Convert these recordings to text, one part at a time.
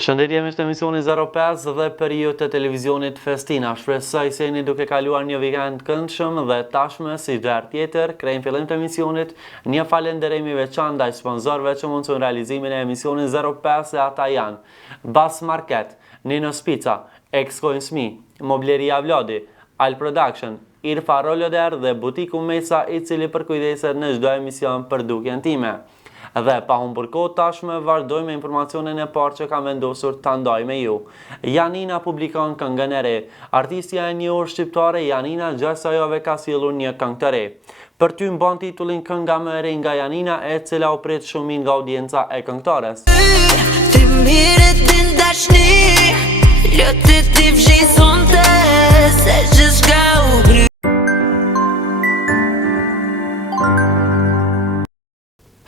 Përshëndetje, është emisioni 05 dhe periudhë të televizionit Festina. Shpresoj se jeni duke kaluar një vikend këndshëm dhe tashmë si çdo herë tjetër, krejmë fillim të emisionit një falënderim i veçantë ndaj sponsorëve që mundsuan realizimin e emisionit 05 e ata janë Bas Market, Ninos Pizza, Ex-Coins.me, Mobleria Vlodi, Al Production, Irfa Roloder dhe Butiku Mesa, i cili përkujdeset në çdo emision për dukjen time. Dhe pa humbur kohë tashmë vazhdojmë me informacionin e parë që kam vendosur ta ndaj me ju. Janina publikon këngën e re. Artistja e njohur shqiptare Janina gjatë kësaj jave ka sjellur një këngë të re. Për ty mban titullin Kënga më e re nga Janina, e cila u prit shumë nga audienca e këngëtares. Ti mirët të ndashni, lotët ti vshizonte, se gjithçka u kry.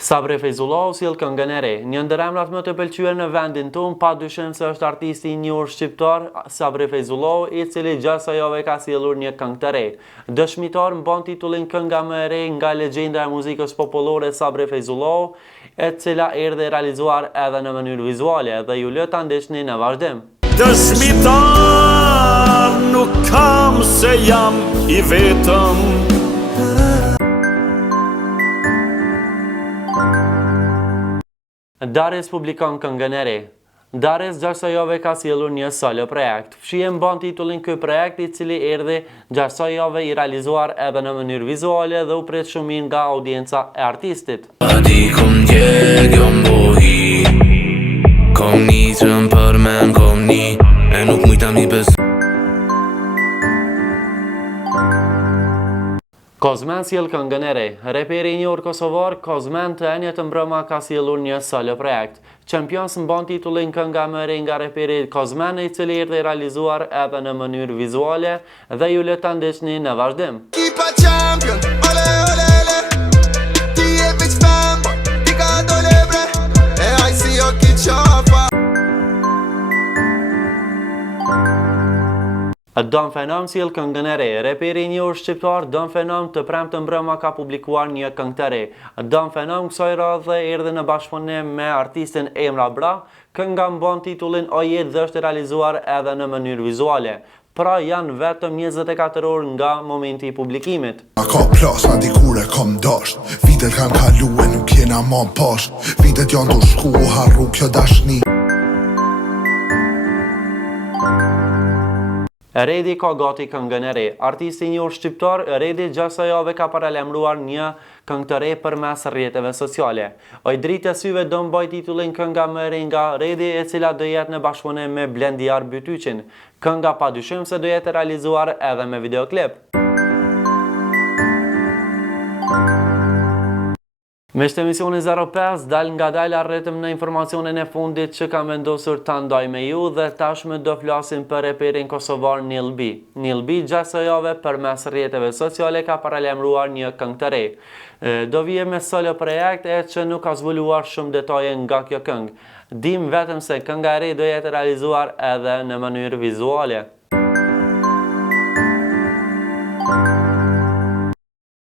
Sabri Fejzullahu sjell këngën e re. Një ndër emrat më të pëlqyer në vendin tonë padyshim se është artisti i njohur shqiptar Sabri Fejzullahu, i cili gjatë kësaj jave ka sjellur një këngë të re. Dëshmitar mban titullin Kënga më e re nga legjenda e muzikës popullore Sabri Fejzullahu, e cila erdhi realizuar edhe në mënyrë vizuale dhe ju lë ta ndiqni në vazhdim. Dëshmitar nuk kam se jam i vetëm. Dares publikon këngën e re. Dares gjatë kësaj jave ka sjellur një solo projekt. Fshihen mban titullin ky projekt, i cili erdhi gjatë kësaj jave i realizuar edhe në mënyrë vizuale dhe u prit shumë nga audienca e artistit. Di kom djeg, jom bohi, kom një trëm për men, kom një, e nuk mujtam një besu. Kozmen sjell këngën e re. Reperi i njohur kosovar Kozmen të enjet të mbrëma ka sjellur një solo projekt. Champions mban titullin Kënga më e re nga reperi Kozmen, i cili erdhi realizuar edhe në mënyrë vizuale dhe ju le ta ndiqni në vazhdim. Keep a champion, ole ole ole. Ti je bitch fanboy, ti ka dole bre. E ai si o ki qafa. Don Phenom sjell këngën e re. Reperi i njohur shqiptar Don Phenom të premte mbrëma ka publikuar një këngë të re. Don Phenom kësaj radhe erdhi në bashkëpunim me artistin Emra Bra. Kënga mban titullin O Jetë dhe është realizuar edhe në mënyrë vizuale. Pra janë vetëm 24 orë nga momenti i publikimit. A ka plas, a dikure kom dasht. Vitet kanë kalu e nuk jena ma pasht. Vitet janë të shku u harru kjo dashni. Redi ka gati këngën e re. Artisti i njohur shqiptar Redi gjatë kësaj jave ka paralajmëruar një këngë të re përmes rrjeteve sociale. Oj dritë e syve do mbaj titullin Kënga më e re nga Redi, e cila do jetë në bashkëpunim me Blendiar Bytyqin. Kënga padyshim se do jetë realizuar edhe me videoklip. Me shtë emisioni 05 dal nga dal arritëm në informacionin e fundit që kam vendosur ta ndaj me ju dhe tashmë do flasim për reperin kosovar Nil B. Nil B gjatë kësaj jave përmes rrjeteve sociale ka paralajmëruar një këngë të re. Do vije me solo projekt e që nuk ka zbuluar shumë detaje nga kjo këngë. Dim vetëm se kënga e re do jetë realizuar edhe në mënyrë vizuale.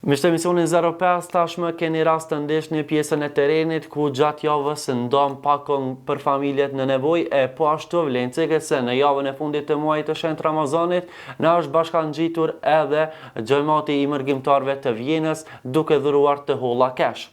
Me shtë emisionin 05 tashmë keni rast të ndiqni pjesën e terenit ku gjatë javës ndam pak kohë për familjet në nevojë, e po ashtu vlencike se në javën e fundit të muajit të shenjtë Ramazanit na është bashkangjitur edhe xhamati i mërgjimtarëve të Vjenës duke dhuruar të holla kesh.